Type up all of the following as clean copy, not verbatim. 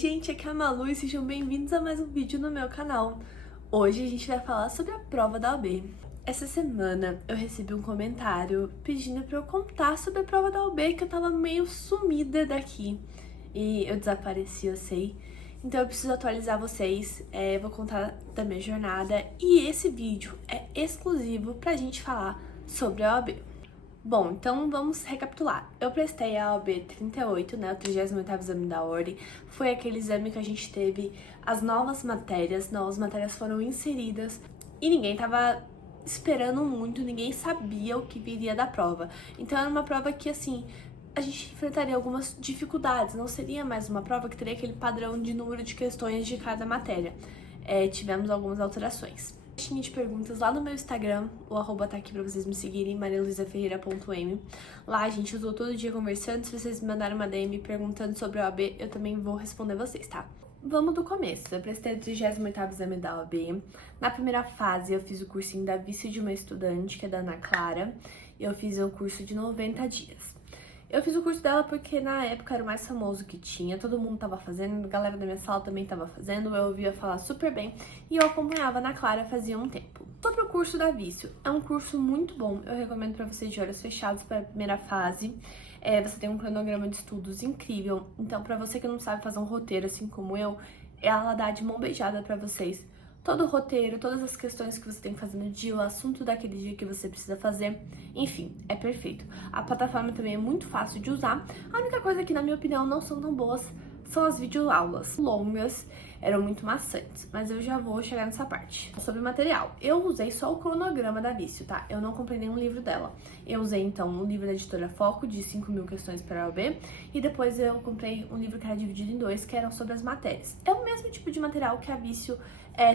Gente, aqui é a Malu e sejam bem-vindos a mais um vídeo no meu canal. Hoje a gente vai falar sobre a prova da OAB. Essa semana eu recebi um comentário pedindo pra eu contar sobre a prova da OAB, que eu tava meio sumida daqui e eu desapareci, eu sei. Então eu preciso atualizar vocês, vou contar da minha jornada e esse vídeo é exclusivo pra gente falar sobre a OAB. Bom, então vamos recapitular. Eu prestei a OAB 38, né, o 38º exame da ordem. Foi aquele exame que a gente teve as novas matérias foram inseridas e ninguém tava esperando muito, ninguém sabia o que viria da prova. Então era uma prova que, assim, a gente enfrentaria algumas dificuldades, não seria mais uma prova que teria aquele padrão de número de questões de cada matéria. Tivemos algumas alterações. Caixinha de perguntas lá no meu Instagram, o arroba tá aqui pra vocês me seguirem, marialuisaferreira.m. Lá a gente usou todo dia conversando, se vocês me mandarem uma DM perguntando sobre a OAB, eu também vou responder vocês, tá? Vamos do começo. Eu prestei o 38º exame da OAB. Na primeira fase eu fiz o cursinho da Vice de uma Estudante, que é da Ana Clara, e eu fiz o curso de 90 dias. Eu fiz o curso dela porque na época era o mais famoso que tinha, todo mundo tava fazendo, a galera da minha sala também tava fazendo, eu ouvia falar super bem e eu acompanhava na Clara fazia um tempo. Sobre o curso da Vício, é um curso muito bom, eu recomendo pra vocês de olhos fechados para a primeira fase. Você tem um cronograma de estudos incrível, então pra você que não sabe fazer um roteiro assim como eu, ela dá de mão beijada pra vocês. Todo o roteiro, todas as questões que você tem que fazer no dia, o assunto daquele dia que você precisa fazer, enfim, é perfeito. A plataforma também é muito fácil de usar. A única coisa que, na minha opinião, não são tão boas são as videoaulas. Longas, eram muito maçantes, mas eu já vou chegar nessa parte. Sobre o material, eu usei só o cronograma da Vício, tá? Eu não comprei nenhum livro dela. Eu usei, então, um livro da editora Foco, de 5.000 questões para a OAB, e depois eu comprei um livro que era dividido em dois, que eram sobre as matérias. É o mesmo tipo de material que a Vício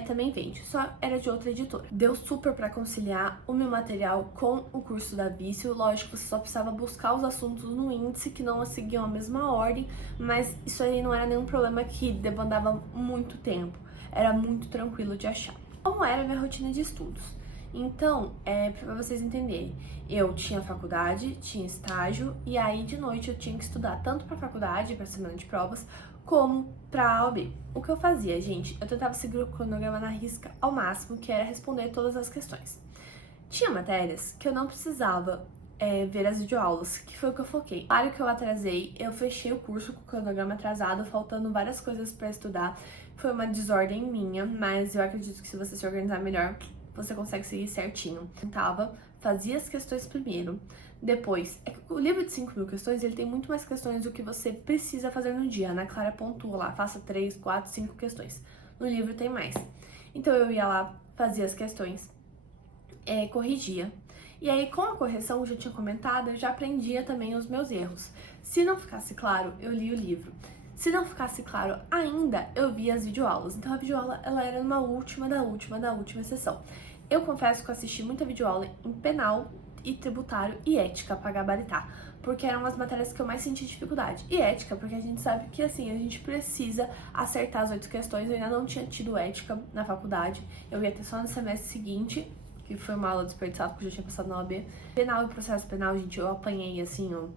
também vende, só era de outra editora. Deu super pra conciliar o meu material com o curso da Vício. Lógico, você só precisava buscar os assuntos no índice, que não seguiam a mesma ordem, mas isso aí não era nenhum problema que demandava muito tempo. Era muito tranquilo de achar. Como era a minha rotina de estudos? Então, pra vocês entenderem, eu tinha faculdade, tinha estágio, e aí de noite eu tinha que estudar tanto pra faculdade, pra semana de provas, como pra OAB. O que eu fazia, gente? Eu tentava seguir o cronograma na risca ao máximo, que era responder todas as questões. Tinha matérias que eu não precisava ver as videoaulas, que foi o que eu foquei. Claro que eu atrasei, eu fechei o curso com o cronograma atrasado, faltando várias coisas pra estudar. Foi uma desordem minha, mas eu acredito que se você se organizar melhor, você consegue seguir certinho. Tentava, fazia as questões primeiro, depois, o livro de 5.000 questões, ele tem muito mais questões do que você precisa fazer no dia. A Ana Clara pontua lá, faça 3, 4, 5 questões. No livro tem mais. Então eu ia lá, fazia as questões, corrigia. E aí, com a correção, eu já tinha comentado, eu já aprendia também os meus erros. Se não ficasse claro, eu li o livro. Se não ficasse claro ainda, eu via as videoaulas. Então a videoaula, ela era uma última sessão. Eu confesso que eu assisti muita videoaula em penal e tributário e ética pra gabaritar, porque eram as matérias que eu mais senti dificuldade. E ética, porque a gente sabe que, assim, a gente precisa acertar as 8 questões. Eu ainda não tinha tido ética na faculdade, eu ia ter só no semestre seguinte, que foi uma aula desperdiçada porque eu já tinha passado na OAB. Penal e processo penal, gente, eu apanhei, assim, ó,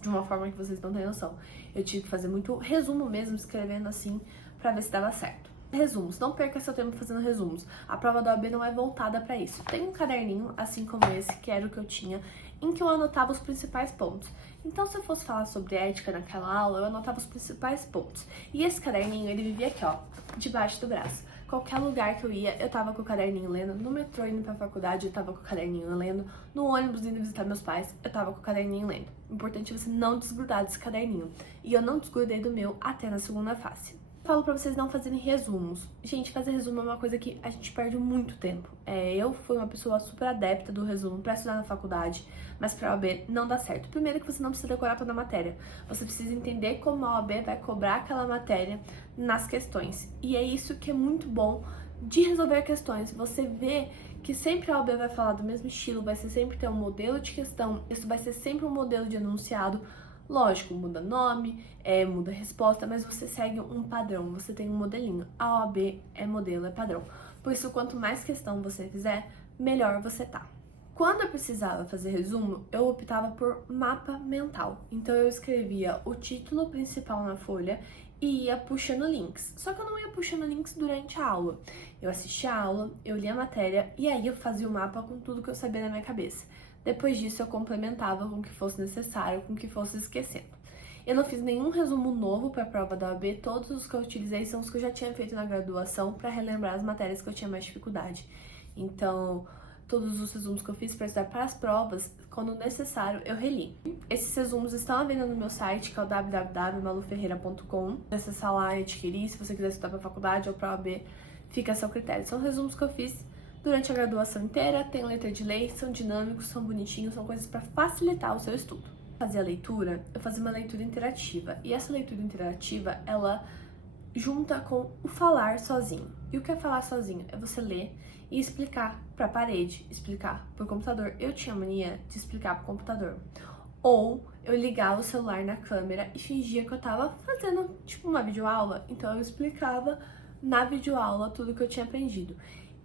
de uma forma que vocês não têm noção. Eu tive que fazer muito resumo mesmo, escrevendo assim, pra ver se dava certo. Resumos, não perca seu tempo fazendo resumos. A prova da OAB não é voltada pra isso. Tem um caderninho, assim como esse, que era o que eu tinha, em que eu anotava os principais pontos. Então, se eu fosse falar sobre ética naquela aula, eu anotava os principais pontos. E esse caderninho, ele vivia aqui, ó, debaixo do braço. Qualquer lugar que eu ia, eu tava com o caderninho lendo. No metrô indo pra faculdade, eu tava com o caderninho lendo. No ônibus indo visitar meus pais, eu tava com o caderninho lendo. O importante é você não desgrudar desse caderninho. E eu não desgrudei do meu até na segunda fase. Falo pra vocês não fazerem resumos. Gente, fazer resumo é uma coisa que a gente perde muito tempo. Eu fui uma pessoa super adepta do resumo pra estudar na faculdade, mas pra OAB não dá certo. Primeiro que você não precisa decorar toda a matéria. Você precisa entender como a OAB vai cobrar aquela matéria nas questões. E é isso que é muito bom de resolver questões. Você vê que sempre a OAB vai falar do mesmo estilo, vai ser sempre ter um modelo de questão, isso vai ser sempre um modelo de enunciado. Lógico, muda nome, muda resposta, mas você segue um padrão, você tem um modelinho. A OAB é modelo, é padrão. Por isso, quanto mais questão você fizer, melhor você tá. Quando eu precisava fazer resumo, eu optava por mapa mental. Então eu escrevia o título principal na folha e ia puxando links. Só que eu não ia puxando links durante a aula. Eu assistia a aula, eu lia a matéria e aí eu fazia o mapa com tudo que eu sabia na minha cabeça. Depois disso eu complementava com o que fosse necessário, com o que fosse esquecendo. Eu não fiz nenhum resumo novo para a prova da OAB, todos os que eu utilizei são os que eu já tinha feito na graduação para relembrar as matérias que eu tinha mais dificuldade. Então, todos os resumos que eu fiz para estudar para as provas, quando necessário, eu reli. Esses resumos estão à venda no meu site, que é o www.maluferreira.com. Acessar lá e adquirir, se você quiser estudar para a faculdade ou para a OAB, fica a seu critério. São resumos que eu fiz durante a graduação inteira, tem letra de lei, são dinâmicos, são bonitinhos, são coisas para facilitar o seu estudo. Fazer a leitura, eu fazia uma leitura interativa, e essa leitura interativa, ela junta com o falar sozinho. E o que é falar sozinho? É você ler e explicar para a parede, explicar por computador. Eu tinha mania de explicar pro computador. Ou eu ligava o celular na câmera e fingia que eu tava fazendo tipo uma videoaula, então eu explicava na videoaula tudo que eu tinha aprendido.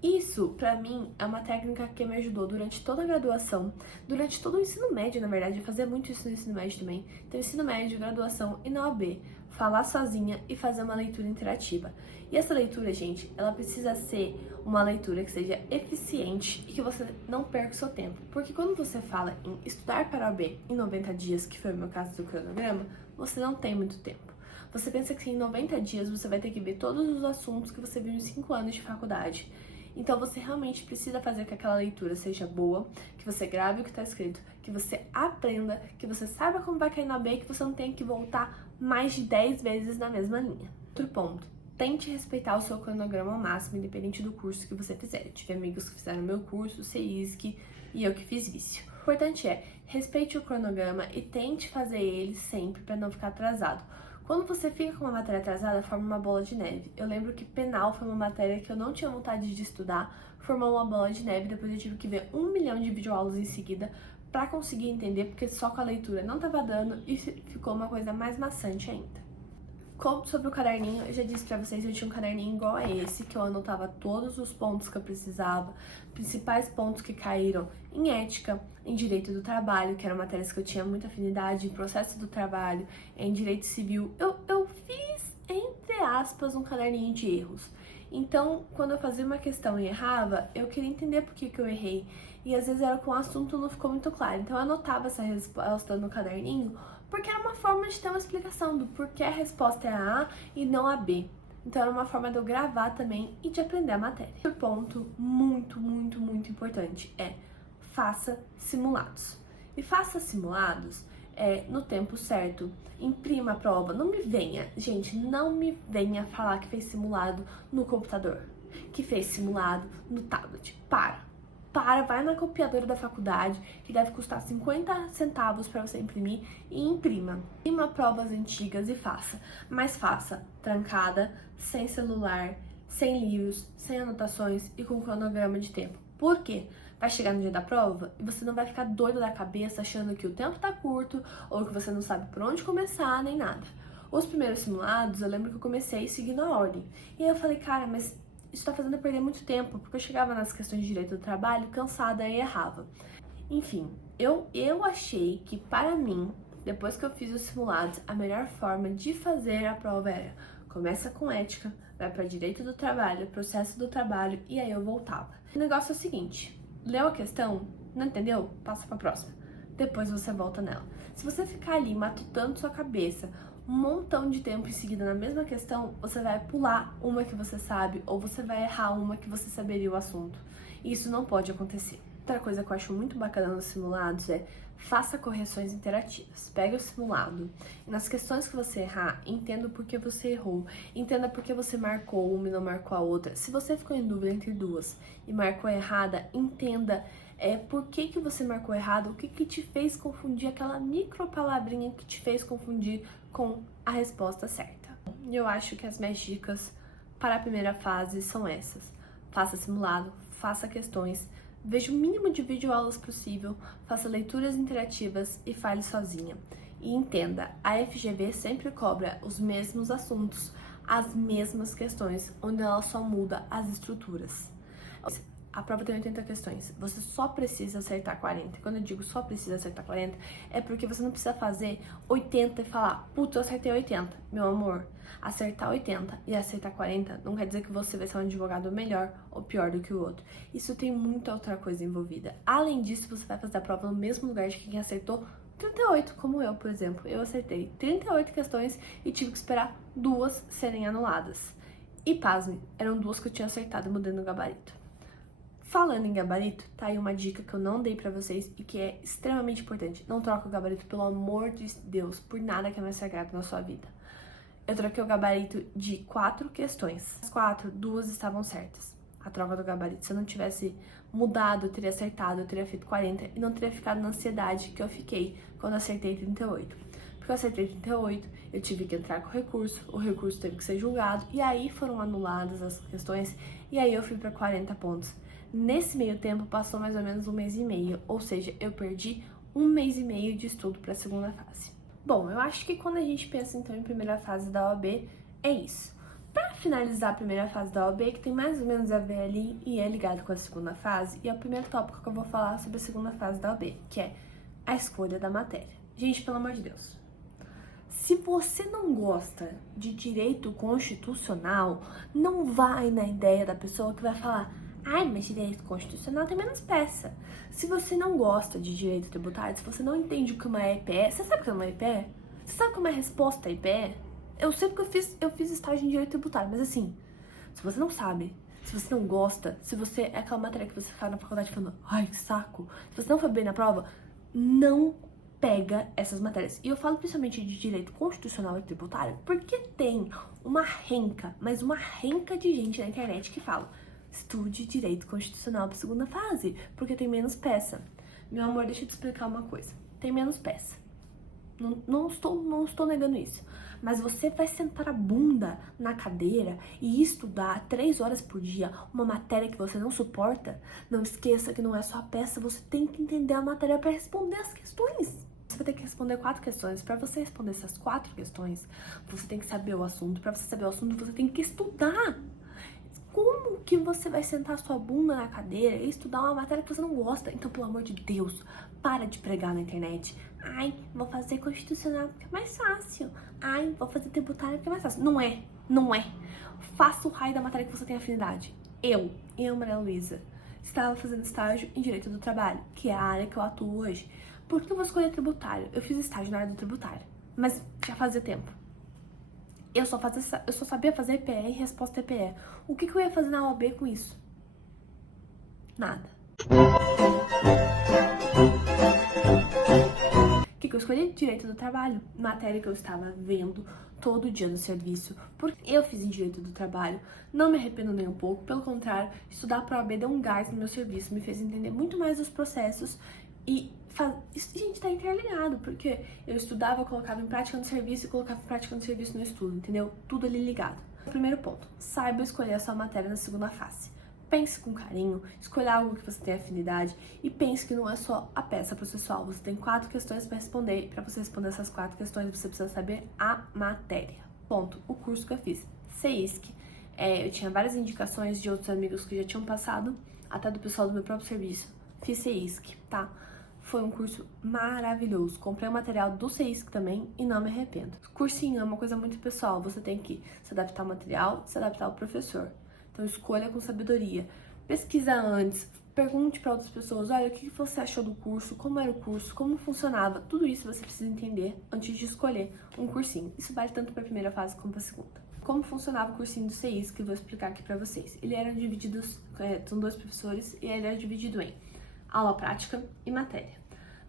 Isso, pra mim, é uma técnica que me ajudou durante toda a graduação, durante todo o ensino médio, na verdade, eu fazia muito isso no ensino médio também. Então, ensino médio, graduação e na OAB, falar sozinha e fazer uma leitura interativa. E essa leitura, gente, ela precisa ser uma leitura que seja eficiente e que você não perca o seu tempo. Porque quando você fala em estudar para a OAB em 90 dias, que foi o meu caso do cronograma, você não tem muito tempo. Você pensa que em 90 dias você vai ter que ver todos os assuntos que você viu em 5 anos de faculdade. Então você realmente precisa fazer que aquela leitura seja boa, que você grave o que está escrito, que você aprenda, que você saiba como vai cair na B, que você não tenha que voltar mais de 10 vezes na mesma linha. Outro ponto, tente respeitar o seu cronograma ao máximo, independente do curso que você fizer. Eu tive amigos que fizeram meu curso, CISC, e eu que fiz vício. O importante é, respeite o cronograma e tente fazer ele sempre para não ficar atrasado. Quando você fica com uma matéria atrasada, forma uma bola de neve. Eu lembro que penal foi uma matéria que eu não tinha vontade de estudar, formou uma bola de neve, depois eu tive que ver 1 milhão de videoaulas em seguida pra conseguir entender, porque só com a leitura não tava dando e ficou uma coisa mais maçante ainda. Sobre o caderninho, eu já disse pra vocês, eu tinha um caderninho igual a esse, que eu anotava todos os pontos que eu precisava, principais pontos que caíram em ética, em direito do trabalho, que eram matérias que eu tinha muita afinidade, em processo do trabalho, em direito civil. Eu fiz, entre aspas, um caderninho de erros. Então, quando eu fazia uma questão e errava, eu queria entender por que eu errei. E às vezes era com o assunto não ficou muito claro. Então eu anotava essa resposta no caderninho, porque era uma forma de ter uma explicação do porquê a resposta é a A e não a B. Então era uma forma de eu gravar também e de aprender a matéria. Outro ponto muito importante é faça simulados. E faça simulados no tempo certo. Imprima a prova. Não me venha, gente, não me venha falar que fez simulado no computador, que fez simulado no tablet. Vai na copiadora da faculdade, que deve custar 50 centavos para você imprimir, e imprima. Imprima provas antigas e faça. Mas faça trancada, sem celular, sem livros, sem anotações e com cronograma de tempo. Por quê? Vai chegar no dia da prova e você não vai ficar doido da cabeça achando que o tempo tá curto ou que você não sabe por onde começar, nem nada. Os primeiros simulados, eu lembro que eu comecei seguindo a ordem. E aí eu falei, cara, mas isso tá fazendo eu perder muito tempo, porque eu chegava nas questões de direito do trabalho cansada e errava. Enfim, eu achei que para mim, depois que eu fiz os simulados, a melhor forma de fazer a prova era começa com ética, vai para direito do trabalho, processo do trabalho, e aí eu voltava. O negócio é o seguinte, leu a questão, não entendeu? Passa pra próxima. Depois você volta nela. Se você ficar ali matutando sua cabeça um montão de tempo em seguida na mesma questão, você vai pular uma que você sabe ou você vai errar uma que você saberia o assunto. E isso não pode acontecer. Outra coisa que eu acho muito bacana nos simulados é faça correções interativas. Pega o simulado e nas questões que você errar, entenda por que você errou. Entenda por que você marcou uma e não marcou a outra. Se você ficou em dúvida entre duas e marcou errada, entenda por que você marcou errado, o que te fez confundir, aquela micro palavrinha que te fez confundir com a resposta certa. E eu acho que as minhas dicas para a primeira fase são essas. Faça simulado, faça questões, veja o mínimo de videoaulas possível, faça leituras interativas e fale sozinha. E entenda, a FGV sempre cobra os mesmos assuntos, as mesmas questões, onde ela só muda as estruturas. a prova tem 80 questões, você só precisa acertar 40. Quando eu digo só precisa acertar 40, é porque você não precisa fazer 80 e falar, putz, eu acertei 80. Meu amor, acertar 80 e acertar 40 não quer dizer que você vai ser um advogado melhor ou pior do que o outro. Isso tem muita outra coisa envolvida. Além disso, você vai fazer a prova no mesmo lugar de quem acertou 38, como eu, por exemplo. Eu acertei 38 questões e tive que esperar 2 serem anuladas. E pasme, eram 2 que eu tinha acertado mudando o gabarito. Falando em gabarito, tá aí uma dica que eu não dei pra vocês e que é extremamente importante. Não troca o gabarito, pelo amor de Deus, por nada que é mais sagrado na sua vida. Eu troquei o gabarito de 4 questões. As 4, 2 estavam certas. A troca do gabarito. Se eu não tivesse mudado, eu teria acertado, eu teria feito 40 e não teria ficado na ansiedade que eu fiquei quando eu acertei 38. Porque eu acertei 38, eu tive que entrar com o recurso teve que ser julgado, e aí foram anuladas as questões, e aí eu fui para 40 pontos. Nesse meio tempo, passou mais ou menos 1 mês e meio, ou seja, eu perdi 1 mês e meio de estudo para a segunda fase. Bom, eu acho que quando a gente pensa então em primeira fase da OAB, é isso. Para finalizar a primeira fase da OAB, que tem mais ou menos a ver ali e é ligado com a segunda fase, e é o primeiro tópico que eu vou falar sobre a segunda fase da OAB, que é a escolha da matéria. Gente, pelo amor de Deus, se você não gosta de direito constitucional, não vai na ideia da pessoa que vai falar, ai, mas direito constitucional tem menos peça. Se você não gosta de direito tributário, se você não entende o que uma EP é, você sabe o que é uma EP? Você sabe como é a resposta à EP? Eu sei porque eu fiz estágio em direito tributário, mas assim, se você não sabe, se você não gosta, se você é aquela matéria que você faz na faculdade falando, ai, que saco, se você não foi bem na prova, não pega essas matérias. E eu falo principalmente de direito constitucional e tributário porque tem uma renca, mas uma renca de gente na internet que fala, estude direito constitucional para segunda fase, porque tem menos peça. Meu amor, deixa eu te explicar uma coisa. Tem menos peça. Não estou negando isso. Mas você vai sentar a bunda na cadeira e estudar 3 horas por dia uma matéria que você não suporta? Não esqueça que não é só a peça, você tem que entender a matéria para responder as questões. Você vai ter que responder 4 questões. Para você responder essas 4 questões, você tem que saber o assunto. Para você saber o assunto, você tem que estudar. Como que você vai sentar sua bunda na cadeira e estudar uma matéria que você não gosta? Então, pelo amor de Deus, para de pregar na internet. Ai, vou fazer constitucional porque é mais fácil. Ai, vou fazer tributário porque é mais fácil. Não é, não é. Faça o raio da matéria que você tem afinidade. Eu, Maria Luísa, estava fazendo estágio em Direito do Trabalho, que é a área que eu atuo hoje. Por que eu vou escolher tributário? Eu fiz estágio na área do tributário, mas já fazia tempo. Eu só sabia fazer EPE e resposta EPE. O que eu ia fazer na OAB com isso? Nada. O que eu escolhi? Direito do Trabalho. Matéria que eu estava vendo todo dia no serviço. Porque eu fiz em Direito do Trabalho. Não me arrependo nem um pouco. Pelo contrário, estudar para a OAB deu um gás no meu serviço. Me fez entender muito mais os processos. E isso, gente, tá interligado, porque eu estudava, colocava em prática no serviço e colocava em prática no serviço no estudo, entendeu? Tudo ali ligado. Primeiro ponto, saiba escolher a sua matéria na segunda fase. Pense com carinho, escolha algo que você tem afinidade e pense que não é só a peça processual. Você tem 4 questões para responder e para você responder essas 4 questões você precisa saber a matéria. Ponto, o curso que eu fiz, CEISC. Eu tinha várias indicações de outros amigos que já tinham passado, até do pessoal do meu próprio serviço. Fiz CEISC, tá? Foi um curso maravilhoso. Comprei o material do CEISC também e não me arrependo. Cursinho é uma coisa muito pessoal. Você tem que se adaptar ao material, se adaptar ao professor. Então escolha com sabedoria. Pesquisa antes, pergunte para outras pessoas, olha, o que você achou do curso, como era o curso, como funcionava. Tudo isso você precisa entender antes de escolher um cursinho. Isso vale tanto para a primeira fase como para a segunda. Como funcionava o cursinho do CEISC, que eu vou explicar aqui para vocês. Ele era dividido, são 2 professores, e ele era dividido em aula prática e matéria.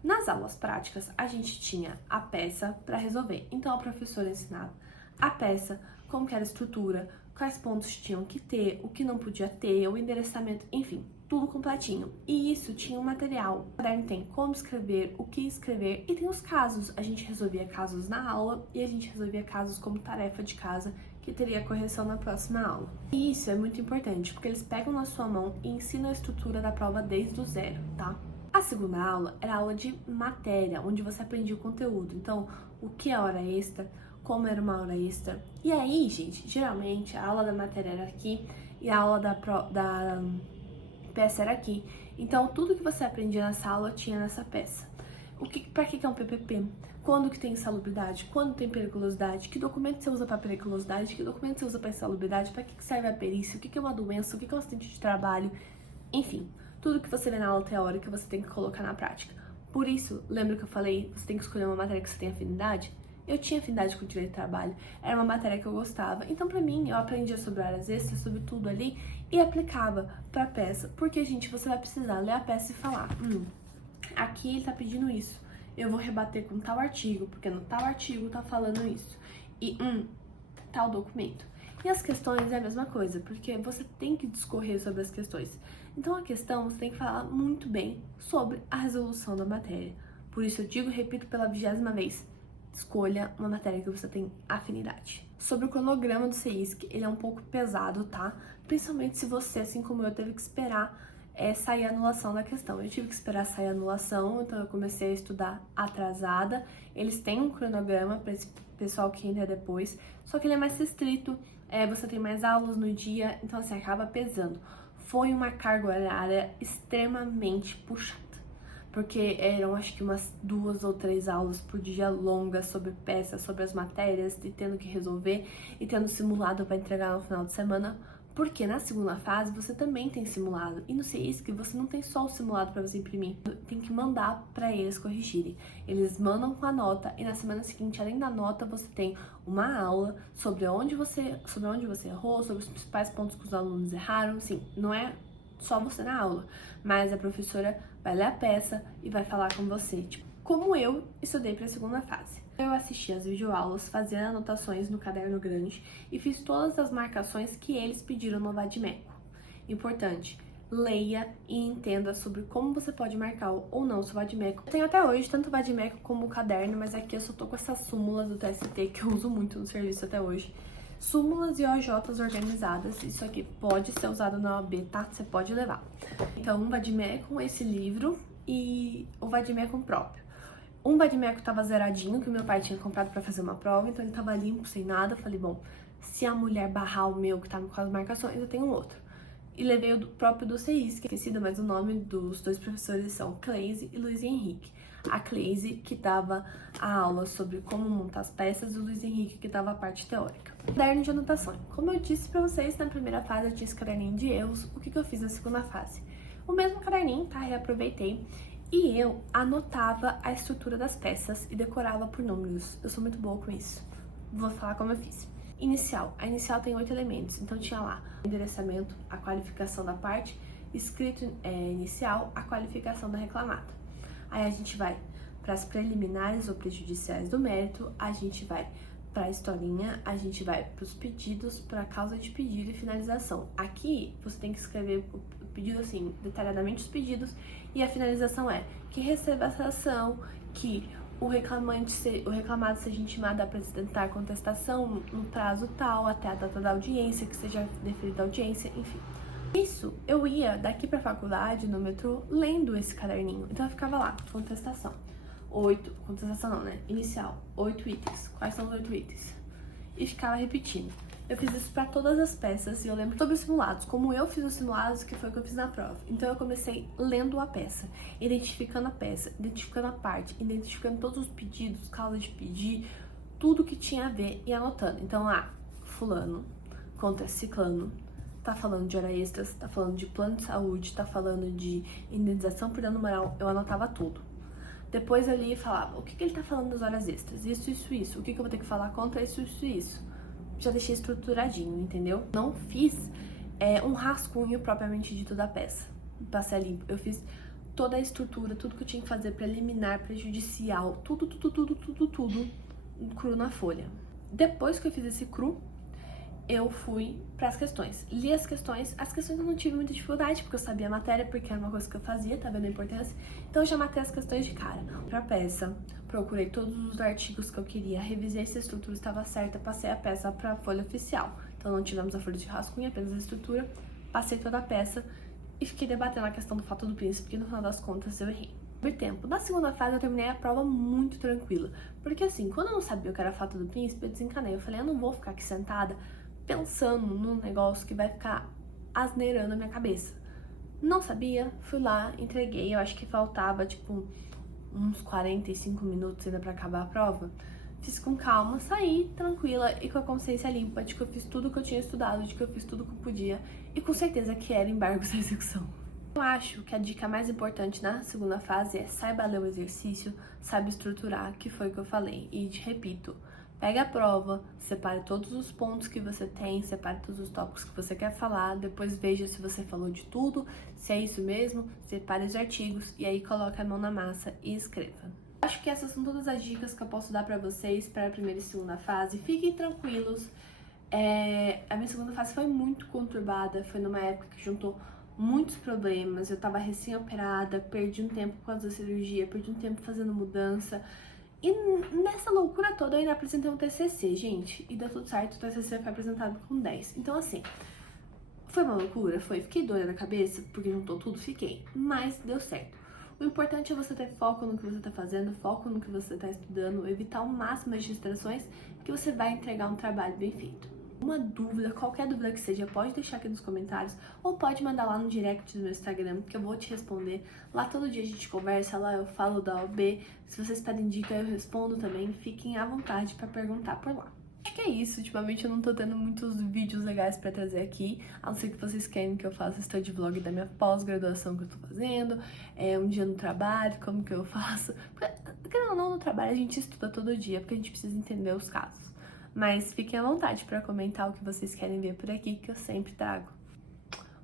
Nas aulas práticas, a gente tinha a peça para resolver. Então, a professora ensinava a peça, como que era a estrutura, quais pontos tinham que ter, o que não podia ter, o endereçamento, enfim, tudo completinho. E isso tinha um material. O caderno tem como escrever, o que escrever e tem os casos. A gente resolvia casos na aula e a gente resolvia casos como tarefa de casa, que teria correção na próxima aula. E isso é muito importante, porque eles pegam na sua mão e ensinam a estrutura da prova desde o zero, tá? A segunda aula era a aula de matéria, onde você aprendia o conteúdo. Então, o que é hora extra, como era uma hora extra. E aí, gente, geralmente a aula da matéria era aqui e a aula da peça era aqui. Então, tudo que você aprendia nessa aula tinha nessa peça. Pra que é um PPP? Quando que tem insalubridade? Quando tem periculosidade? Que documento você usa para periculosidade? Que documento você usa para insalubridade? Para que serve a perícia? O que é uma doença? O que é um acidente de trabalho? Enfim, tudo que você vê na aula teórica você tem que colocar na prática. Por isso, lembra que eu falei, você tem que escolher uma matéria que você tem afinidade? Eu tinha afinidade com o direito do trabalho, era uma matéria que eu gostava. Então, pra mim, eu aprendia sobre horas extras, sobre tudo ali, e aplicava pra peça. Porque, gente, você vai precisar ler a peça e falar, aqui ele tá pedindo isso, eu vou rebater com tal artigo, porque no tal artigo tá falando isso. E, tal documento. E as questões é a mesma coisa, porque você tem que discorrer sobre as questões. Então, a questão, você tem que falar muito bem sobre a resolução da matéria. Por isso, eu digo e repito pela 20ª vez, escolha uma matéria que você tem afinidade. Sobre o cronograma do CEISC, ele é um pouco pesado, tá? Principalmente se você, assim como eu, teve que esperar sair a anulação da questão. Eu tive que esperar sair a anulação, então eu comecei a estudar atrasada. Eles têm um cronograma para esse pessoal que entra depois, só que ele é mais restrito, você tem mais aulas no dia, então assim, acaba pesando. Foi uma carga horária extremamente puxada, porque eram acho que umas 2 ou 3 aulas por dia longas sobre peças, sobre as matérias, e tendo que resolver e tendo simulado para entregar no final de semana, porque na segunda fase você também tem simulado, e no CEISC você não tem só o simulado para você imprimir, tem que mandar para eles corrigirem. Eles mandam com a nota e na semana seguinte, além da nota, você tem uma aula sobre onde você errou, sobre os principais pontos que os alunos erraram. Sim, não é só você na aula, mas a professora vai ler a peça e vai falar com você, tipo, como eu estudei para a segunda fase. Eu assisti as videoaulas, fazia anotações no caderno grande e fiz todas as marcações que eles pediram no Vadimeco. Importante, leia e entenda sobre como você pode marcar ou não o seu Vadimeco. Eu tenho até hoje tanto o Vadimeco como o caderno, mas aqui eu só tô com essas súmulas do TST que eu uso muito no serviço até hoje. Súmulas e OJs organizadas, isso aqui pode ser usado na OAB, tá? Você pode levar. Então, um Vadimeco, esse livro e o Vadimeco próprio. Um Vadimeco tava zeradinho, que o meu pai tinha comprado pra fazer uma prova, então ele tava limpo, sem nada. Eu falei, bom, se a mulher barrar o meu, que tá com as marcações, eu tenho um outro. E levei o próprio do CEISC, que é esquecido, mas o nome dos dois professores são Cleise e Luiz Henrique. A Cleise, que dava a aula sobre como montar as peças, e o Luiz Henrique, que dava a parte teórica. Caderno de anotações. Como eu disse pra vocês, na primeira fase eu tinha esse caderninho de erros. O que eu fiz na segunda fase? O mesmo caderninho, tá? Reaproveitei. E eu anotava a estrutura das peças e decorava por números. Eu sou muito boa com isso. Vou falar como eu fiz. Inicial. A inicial tem 8 elementos. Então tinha lá o endereçamento, a qualificação da parte, escrito inicial, a qualificação da reclamada. Aí a gente vai para as preliminares ou prejudiciais do mérito, a gente vai para a historinha, a gente vai para os pedidos, para a causa de pedido e finalização. Aqui você tem que escrever o pedido assim, detalhadamente os pedidos, e a finalização é que receba essa ação, que o reclamado seja intimado a apresentar a contestação no prazo tal, até a data da audiência, que seja deferida a audiência, enfim. Isso, eu ia daqui pra faculdade, no metrô, lendo esse caderninho. Então eu ficava lá, contestação. 8, contestação não, né? Inicial, 8 itens. Quais são os 8 itens? E ficava repetindo. Eu fiz isso pra todas as peças e eu lembro sobre os simulados, como eu fiz os simulados, que foi o que eu fiz na prova. Então eu comecei lendo a peça, identificando a peça, identificando a parte, identificando todos os pedidos, causa de pedir, tudo que tinha a ver e anotando. Então, fulano contra ciclano, tá falando de hora extras, tá falando de plano de saúde, tá falando de indenização por dano moral, eu anotava tudo. Depois eu lia e falava, o que ele tá falando das horas extras? Isso. O que eu vou ter que falar contra isso? Já deixei estruturadinho, entendeu? Não fiz um rascunho propriamente dito da peça. Passei limpo. Eu fiz toda a estrutura, tudo que eu tinha que fazer, preliminar, prejudicial, tudo cru na folha. Depois que eu fiz esse cru, eu fui para as questões. Li as questões eu não tive muita dificuldade, porque eu sabia a matéria, porque era uma coisa que eu fazia, tá vendo a importância? Então eu já matei as questões de cara. Pra peça, procurei todos os artigos que eu queria, revisei se a estrutura estava certa, passei a peça pra folha oficial. Então não tivemos a folha de rascunho, apenas a estrutura, passei toda a peça e fiquei debatendo a questão do fato do príncipe, que no final das contas eu errei. Por tempo. Na segunda fase eu terminei a prova muito tranquila, porque assim, quando eu não sabia o que era fato do príncipe, eu desencanei. Eu falei, eu não vou ficar aqui sentada pensando num negócio que vai ficar asneirando a minha cabeça. Não sabia, fui lá, entreguei, eu acho que faltava, tipo, uns 45 minutos ainda pra acabar a prova. Fiz com calma, saí tranquila e com a consciência limpa de que eu fiz tudo que eu tinha estudado, de que eu fiz tudo que eu podia e com certeza que era embargos da execução. Eu acho que a dica mais importante na segunda fase é saiba ler o exercício, saiba estruturar, que foi o que eu falei. E te repito, pega a prova, separe todos os pontos que você tem, separe todos os tópicos que você quer falar, depois veja se você falou de tudo, se é isso mesmo, separe os artigos e aí coloque a mão na massa e escreva. Acho que essas são todas as dicas que eu posso dar pra vocês para a primeira e segunda fase. Fiquem tranquilos. A minha segunda fase foi muito conturbada, foi numa época que juntou muitos problemas, eu tava recém-operada, perdi um tempo por causa da cirurgia, perdi um tempo fazendo mudança, e nessa loucura toda eu ainda apresentei um TCC, gente, e deu tudo certo, o TCC foi apresentado com 10. Então assim, foi uma loucura? Foi. Fiquei doida na cabeça, porque juntou tudo? Fiquei, mas deu certo. O importante é você ter foco no que você tá fazendo, foco no que você tá estudando, evitar ao máximo as distrações, que você vai entregar um trabalho bem feito. Uma dúvida, qualquer dúvida que seja, pode deixar aqui nos comentários ou pode mandar lá no direct do meu Instagram, que eu vou te responder. Lá todo dia a gente conversa, lá eu falo da OB. Se vocês pedem dica, eu respondo também. Fiquem à vontade para perguntar por lá. Acho que é isso, ultimamente eu não tô tendo muitos vídeos legais pra trazer aqui, a não ser que vocês querem que eu faça study vlog da minha pós-graduação que eu tô fazendo, um dia no trabalho, como que eu faço. Porque, querendo ou não, no trabalho a gente estuda todo dia, porque a gente precisa entender os casos. Mas fiquem à vontade pra comentar o que vocês querem ver por aqui, que eu sempre trago.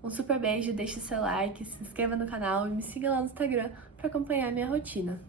Um super beijo, deixe seu like, se inscreva no canal e me siga lá no Instagram pra acompanhar a minha rotina.